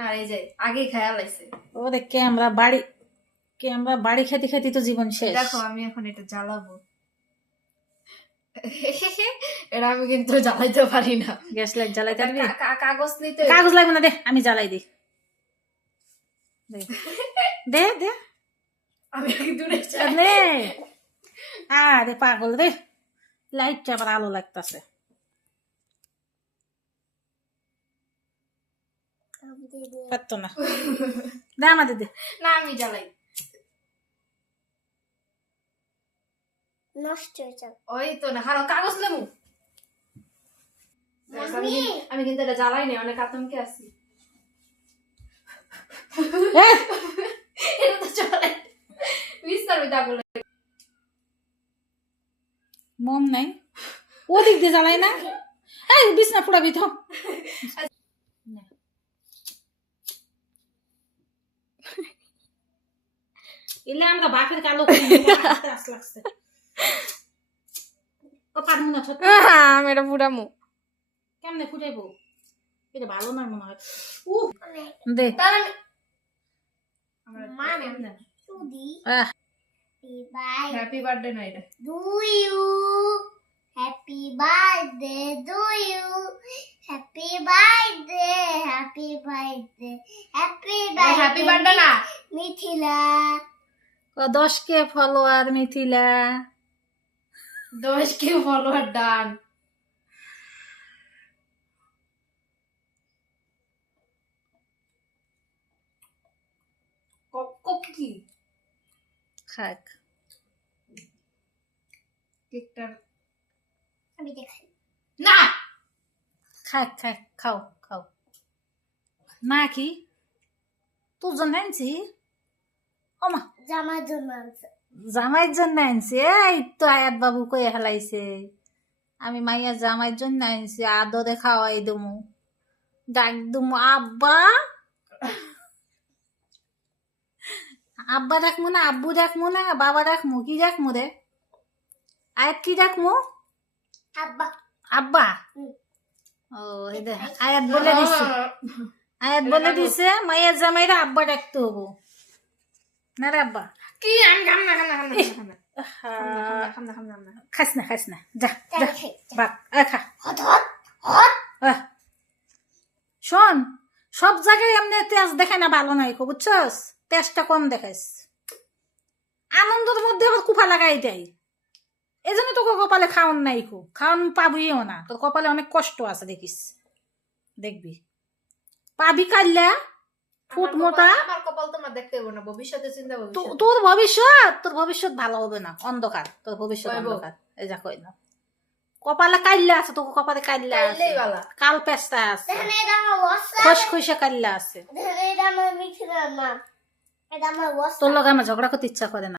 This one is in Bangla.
না এই যে আগেই খেয়াল আইছে। ওরে আমরা বাড়ি খেতে খেতে তো জীবন শেষ। দেখো আমি এখন এটা জ্বালাবো। এটা আমি কিন্তু জ্বালাইতে পারি না। গ্যাস লাইট জ্বালাইতে পারবি? কাগজ নিতে কাগজ লাগবে না, দে আমি জ্বালাই দিই। দে দে আমি দূরে নে। আরে পাগল রে, লাইটটা আবার আলো লাগতেছে। পারতো না, দে আমাদের দে। না আমি জ্বালাই। নষ্ট হয়ে যাবে। ওই তো না, হারো কাগজ লেমু। আমি কিন্তু এটা জ্বালাই নেই, অনেক আতঙ্কে আছি। এটা তো চলে বিস্তার বিদা বলে মম নাই, ওদিক দিয়ে জ্বালাই না। এই বিছনা পুড়াবি তো। এলে আমরা বাপের কালো লাগছে। ও পারবো না ছোট। আমি এটা পুরামু। কেমনে ফুটাইবো? এটা ভালো না মনে হয়। দে হ্যাপি বার্থডে না এটা। Do you? Happy birthday, do you? Happy birthday, happy birthday, happy birthday. Happy birthday না, Mithila. 10K follower Mithila. 10K follower done. কি খাক কেকটার আমি দেখাই। না খাক খাক খাও খাও না। কি তোর জন্য আনছি? ওমা জামার জন্য আনছে। জামাইয়ের জন্য আনছি? এই তো আয়াত বাবু কয়ে হেলাইছে আমি মাইয়া জামাইয়ের জন্য আনছি, আদরে খাওয়াই দমু, ডাক দমু আব্বা। আব্বা ডাকমু না, আব্বু ডাকমু না, বাবা ডাকমু? কি ডাকমু রে আয়াত? কি ডাকমু? আব্বা। আব্বা? ও আয়াত বলে দিছে, আয়াত বলে দিছে মাইয়া জামাইরা আব্বা ডাকতে হবো না রে আব্বা। কি আমি খাম না খাম না খাম না খাম না খাম না খাম না। খাস না খাস না, যা যা বাপ খা। Hot hot hot. শোন, সব জায়গায় এমনি তেজ দেখায় না ভালো নাই, বুঝছস? তেজটা কম দেখাইস, আনন্দের মধ্যে আবার কুফা লাগাই দেয়। এই জন্য তোকে কপালে খাওয়ান নাই, খাওয়ান পাবিও না, তোর কপালে অনেক কষ্ট আছে দেখিস, দেখবি পাবি কাল্লা ফুট মোটা। আমার কপাল তোমার দেখতে হবে না, ভবিষ্যতে চিন্তা ভবিষ্যৎ। তোর ভবিষ্যৎ ভালো হবে না, অন্ধকার তোর ভবিষ্যৎ, অন্ধকার। এই যা কই না, কপালে কাইল্লা আছে, তোকে কপালে কাইল্লা আছে, কাল পেস্তা আছে, খসখসে কাইল্লা আছে। এটা আমার মিথিলার নাম। এটা আমার তোর লগে আমার ঝগড়া করতে ইচ্ছা করে না।